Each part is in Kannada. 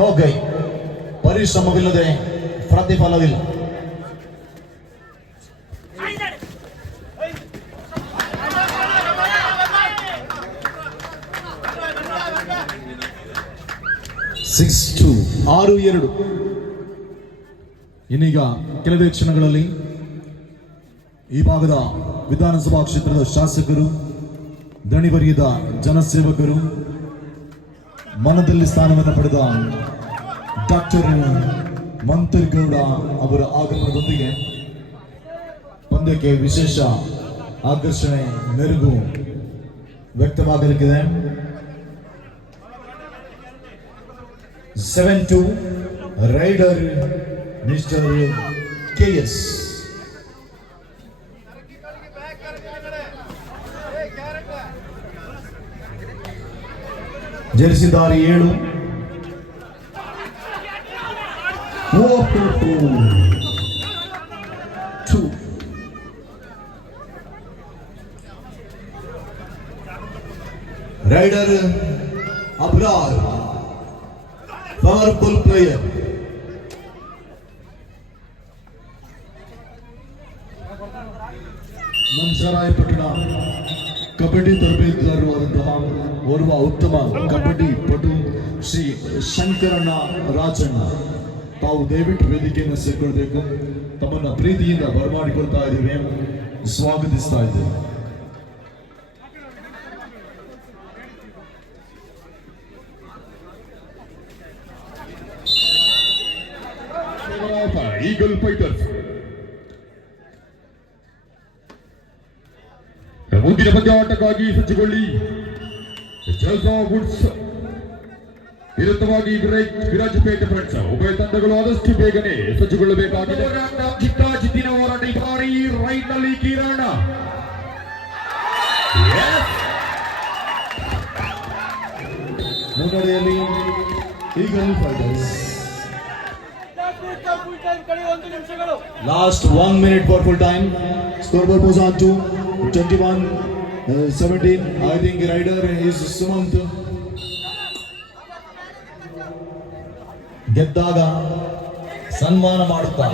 ನೋ ಗೈ. ಪರಿಶ್ರಮವಿಲ್ಲದೆ ಪ್ರತಿಫಲವಿಲ್ಲ. ಆರು ಎರಡು. ಇನ್ನೀಗ ಕೆಲವೇ ಕ್ಷಣಗಳಲ್ಲಿ ಈ ಭಾಗದ ವಿಧಾನಸಭಾ ಕ್ಷೇತ್ರದ ಶಾಸಕರು, ದಣಿವರಿಯದ ಜನಸೇವಕರು, ಮನದಲ್ಲಿ ಸ್ಥಾನವನ್ನು ಪಡೆದ ಡಾಕ್ಟರ್ ಮಂತರ್ಗೌಡ ಅವರ ಆಗಮನದೊಂದಿಗೆ ಪಂದ್ಯಕ್ಕೆ ವಿಶೇಷ ಆಕರ್ಷಣೆ ಮೆರುಗು ವ್ಯಕ್ತವಾಗಲಿದೆ. 7-2 ರೈಡರ್ ಮಿಸ್ಟರ್ KS. ಜರ್ಸಿದಾರಿ 7. Raider Abrar, powerful player. Mancharayapattana kabaddi ತರಬೇತುದಾರರಾದಂತಹ ಓರ್ವ ಉತ್ತಮ ಕಬಡ್ಡಿ ಪಟು ಶ್ರೀ ಶಂಕರಣ್ಣ ರಾಜಣ್ಣ ತಾವು ದಯವಿಟ್ಟು ವೇದಿಕೆಯನ್ನು ಸೇರ್ಕೊಳ್ಬೇಕು. ತಮ್ಮನ್ನ ಪ್ರೀತಿಯಿಂದ ಬರಮಾಡಿಕೊಳ್ತಾ ಇದ್ದೇವೆ, ಸ್ವಾಗತಿಸ್ತಾ ಇದ್ದೇವೆ. Eagle Fighters ಮುಂದಿನ ಪಂದ್ಯಾಟಕ್ಕಾಗಿ ಸಜ್ಜುಗೊಳ್ಳಿ. ಜಲ್ಸಾ ವುಡ್ಸ್ ವಿರುದ್ಧವಾಗಿ ವಿರಾಜಪೇಟೆ ಫ್ರೆಂಡ್ಸ್. ಉಭಯ ತಂಡಗಳು ಆದಷ್ಟು ಬೇಗನೆ ಸಜ್ಜುಗೊಳ್ಳಬೇಕಾಗಿದೆ. ಜಿದ್ದಿನ ಹೋರಾಟ ಈ ಬಾರಿ ರೈಟ್ ನಲ್ಲಿ ಕಿರಣ. ಮುನ್ನಡೆಯಲ್ಲಿ eagle fighters. Last 1 minute for full time. Scoreboard goes on to 21-17. I think rider is Sumant. ಗೆದ್ದಾಗ ಸನ್ಮಾನ ಮಾಡುತ್ತಾ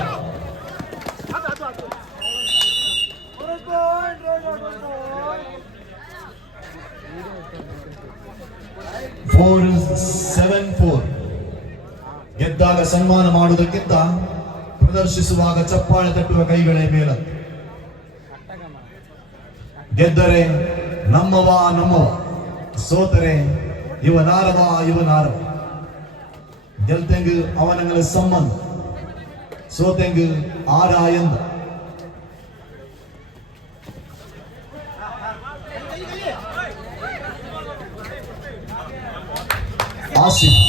ಗೆದ್ದಾಗ ಸನ್ಮಾನ ಮಾಡುವುದಕ್ಕಿಂತ ಪ್ರದರ್ಶಿಸುವಾಗ ಚಪ್ಪಾಳೆ ತಟ್ಟುವ ಕೈಗಳೇ ಮೇಲ. ಗೆದ್ದರೆ ನಮ್ಮವ ನಮ್ಮವ, ಸೋತರೆ ಇವನಾರವ ಇವನಾರವ. ಗೆಲ್ತೆಂಗು ಅವನಗಳ ಸಂಬಂಧ, ಸೋತೆಂಗು ಆರಾಯಂದ. ಆಸಿಫ್